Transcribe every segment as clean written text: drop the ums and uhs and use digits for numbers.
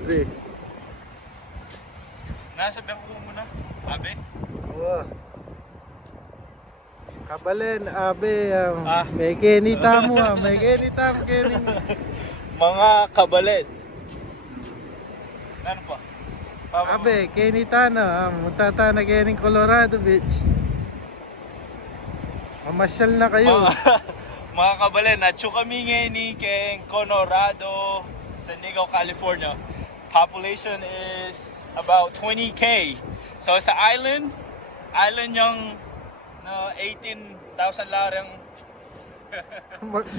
Three. Nasa bangko mo na, abe? Oo. Kabalen, abe, Ah. may kenita mo may kenita mo, kening. Mga kabalet. Ano pa? Abe, kenita na, mutata na kening Colorado Beach. Mamasyal na kayo. Mga kabalet, natso kami ngayon ni Keng Colorado, San Diego, California. Population is about 20K. So sa island yung 18,000 larang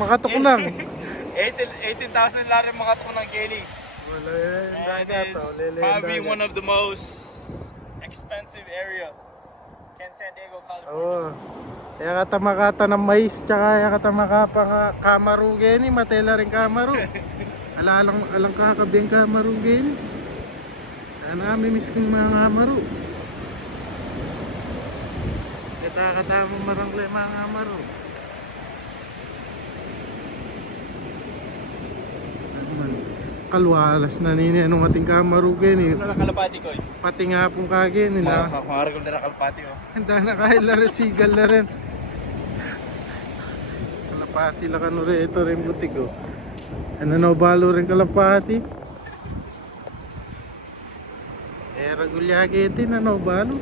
Makatok lang. 18,000 larang makatok ng Kenny. Wala yan, And it's probably one of the most expensive area in San Diego, California. Oo. Kaya katamakata ng mais, tsaka kaya katamakapa nga kamaru geni, matela rin kamaru. Alang kakabing kamaru geni. Sana kami miss kong mga kamaru. Kata mo maranglay mga kamaru. Kalwalas na nini anong ating kamaru geni. Ano na kalapati ko? Pati nga pong kageni na. Mga regular na kalapati oh. Handa na kahit na rin, sigal na rin. Kalapati lang ano rin, ito rin butik oh. Ano na balo rin kalapati. Ragulyagi ito na balo.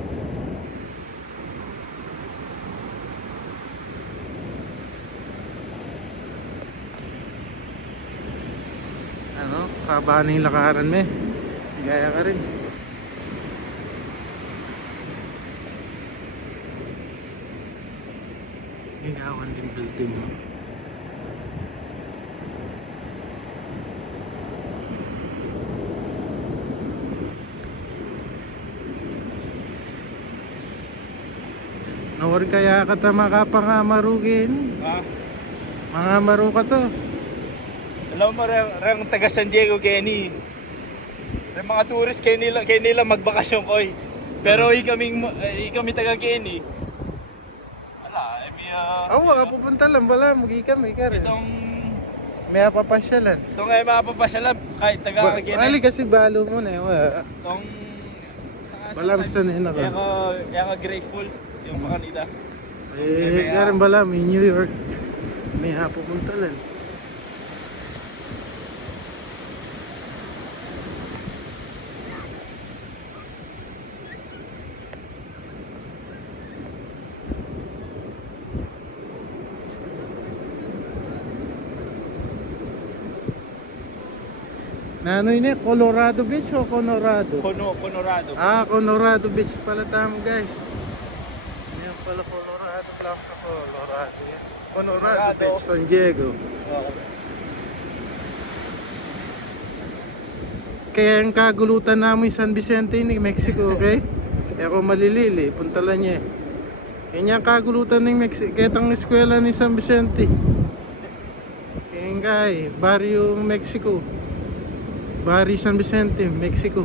Ano, kabahan na yung lakaran me. Gaya ka rin. Higawan din building mo. Nawar kaya ka ta makapangamarugin. Ha? Mga maru ka to. Alam mo rang taga San Diego Kenny. Rang mga tourist kay nila magbakasyon ko eh. Pero kami taga Kenny. Ala, Oo, baka pupunta lang bala, mugi kami ka rin. Itong May papasyalan. ay mapapasyalan kahit taga Kenny. Ali kasi balo mo na wala. Itong Balamsan eh na ka. Kaya ka grateful yung pakanita. Karin bala, may New York. May pupunta lang. Ano yun eh? Colorado Beach o Colorado? Colorado. Colorado Beach pala tamo guys. Yan pala Colorado lang sa Colorado yan. Colorado Beach, San Diego. Kaya yung kagulutan namin San Vicente ni Mexico, okay? Kaya ako malilili, puntalan niya eh. Kaya yung kagulutan ng Mexico, kaya tang eskwela ni San Vicente. Kaya yung kay, Barrio Mexico. Barrio San Vicente, Mexico.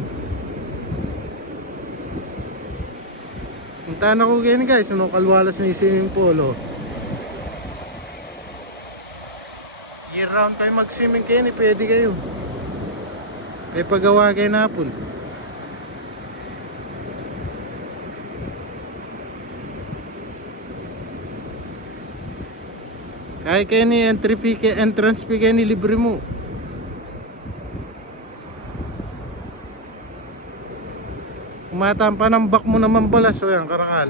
Puntahan ako ganyan guys, ano kalwalas na yung swimming pool oh. Year round kayo mag-swimming kayo, pwede kayo. Kaya pagawa kayo napon. Kaya kayo ni entrance fee kayo ni libre mo. Kumatampa ng back mo naman pala, so yan karakal.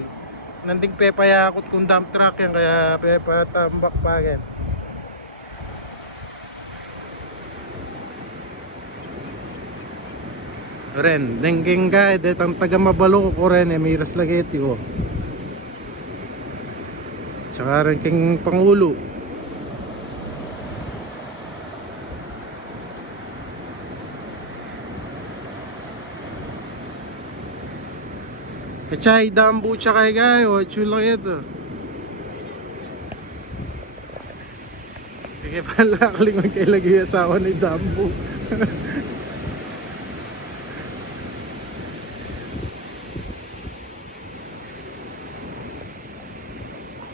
Nanding pepayakot kung dump truck yan, kaya pepatambak pa yan. Ren, denggeng ka, detang taga mabalo ko rin miras lageti oh. Tsaka rin king pangulo. Kachay dambu tsaka kayo, chulo ito. Sige pala, kalingan kayo lagi asawa ni dambu.